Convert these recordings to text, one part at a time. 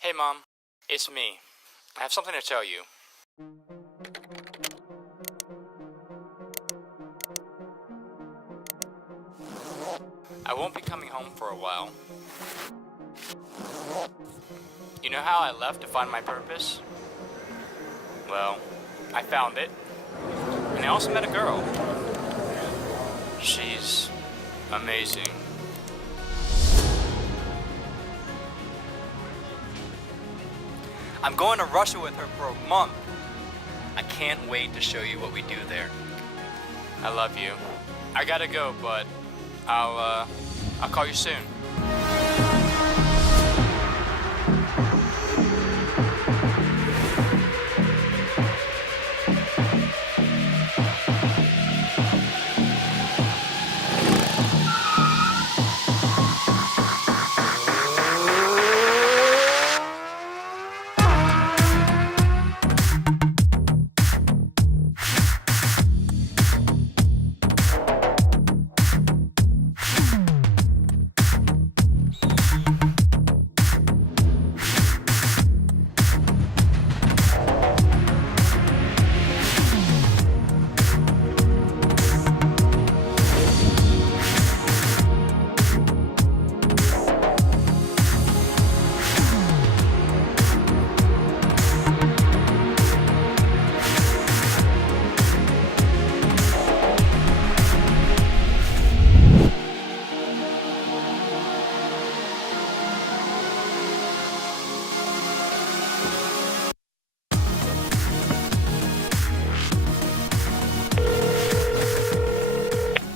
Hey Mom, it's me. I have something to tell you. I won't be coming home for a while. You know how I left to find my purpose? Well, I found it. And I also met a girl. She's amazing. I'm going to Russia with her for a month. I can't wait to show you what we do there. I love you. I gotta go, but I'll call you soon.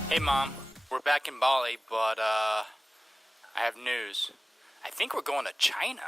Hey Mom, we're back in Bali, but I have news. I think we're going to China.